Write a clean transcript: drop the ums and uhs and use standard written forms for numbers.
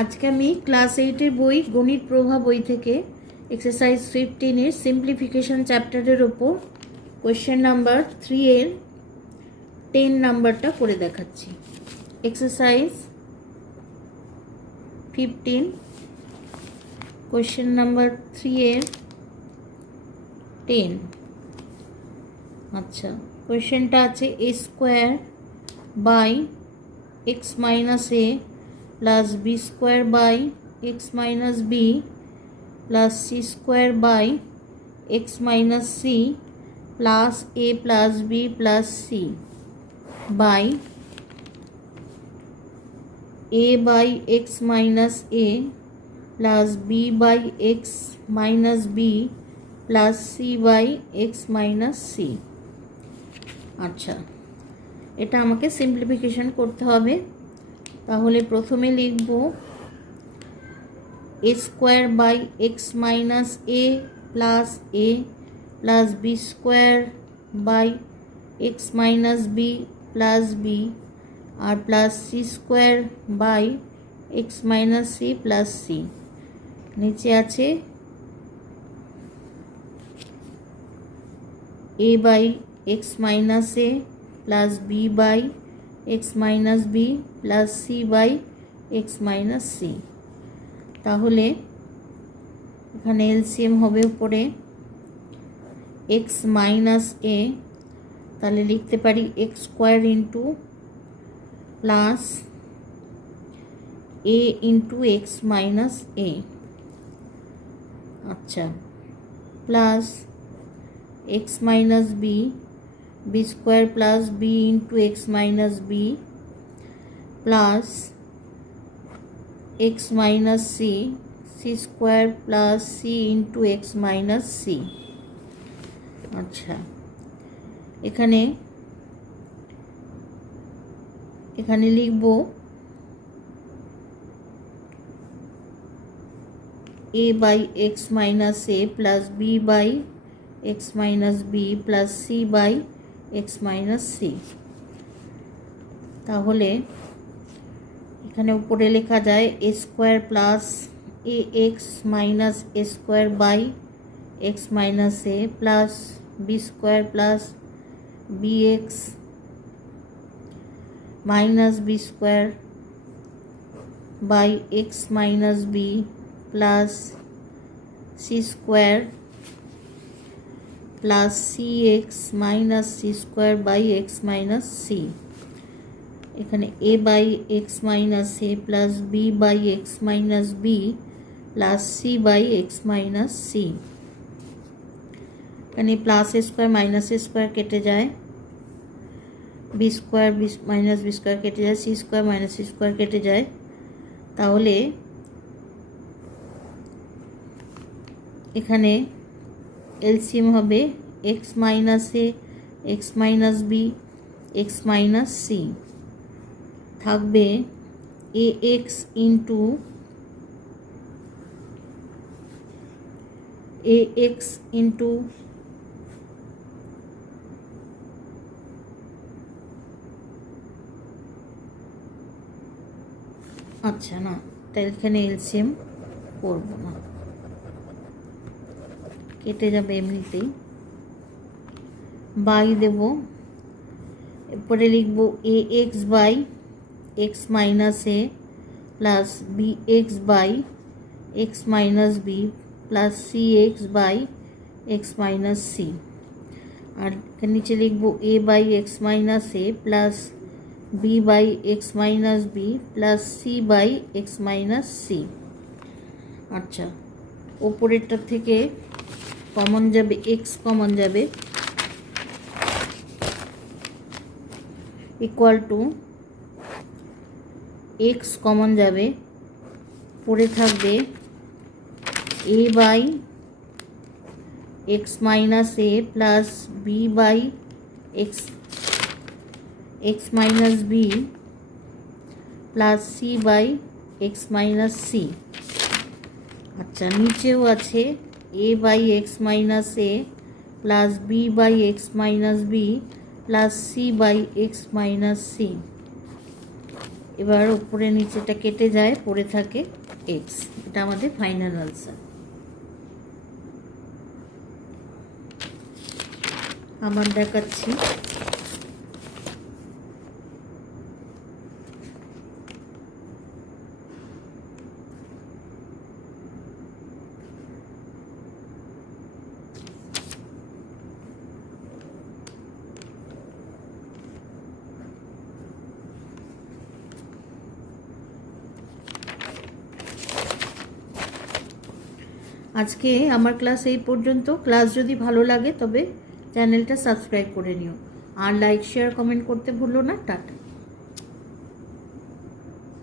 আজকে আমি ক্লাস 8-এর বই গণিত প্রভা বই থেকে এক্সারসাইজ 15-এর সিম্পলিফিকেশন চ্যাপ্টারের ওপর কোয়েশ্চেন নাম্বার 3-এর 10 নাম্বারটা করে দেখাচ্ছি। এক্সারসাইজ 15 কোয়েশ্চেন নাম্বার 3-এর 10। আচ্ছা, কোয়েশ্চেনটা আছে a square by x minus a plus b square by x minus b plus c square by x minus c plus a plus b plus c by a by x minus a plus b by x minus b plus c by x minus c. अच्छा, এটা আমাকে simplification করতে হবে। তাহলে প্রথমে লিখব a square by x minus a plus b square by x minus b plus b আর plus c square by x minus c plus c. নিচে আছে a by x minus a plus b by x minus b plus c by x minus c. তাহলে এখানে LCM হবে উপরে x minus ए, তাহলে লিখতে পারি x square into plus a into x minus a. আচ্ছা, plus x minus b b square plus b into x minus b plus x minus c square plus c into x minus c. अच्छा, এখানে লিখব a by x minus a plus b by x minus b plus c by x minus c. তাহলে এখানে উপরে লেখা যায় a square plus a x minus a square by x minus a plus b square plus b x minus b square by x minus b plus c square plus c x minus c square by x minus c. এখানে a by x minus a plus b by x minus b plus c by x minus c. এখানে plus a square minus a square কেটে যায়, b square b minus b square কেটে যায়, c square minus c square কেটে যায়। তাহলে এখানে LCM হবে x minus a x minus b x minus c থাকবে a x into a x into আচ্ছা না, তাই এখানে এলসিএম করব না, কেটে যাবে এমনিতেই। বাই দেব, এরপরে লিখব a x by x minus a plus b x by x minus b plus c x by x minus c. আর নিচে লিখব a by x minus a plus b by x minus b plus c by x minus c. আচ্ছা, ওপরেরটা থেকে common যাবে, x common যাবে, equal to x common যাবে, পড়ে থাকবে a by x minus a plus b by x minus b plus c by x minus c. আচ্ছা, নিচেও আছে a by x minus a plus b by x minus b plus c by x minus c. এবার উপরে নিচেটা কেটে যায়, পড়ে থাকে এক্স। এটা আমাদের ফাইনাল আনসার। আবার দেখাচ্ছি। আজকে আমার ক্লাস এই পর্যন্ত। ক্লাস যদি ভালো লাগে তবে চ্যানেলটা সাবস্ক্রাইব করে নিও, আর লাইক শেয়ার কমেন্ট করতে ভুলো না। টাটা।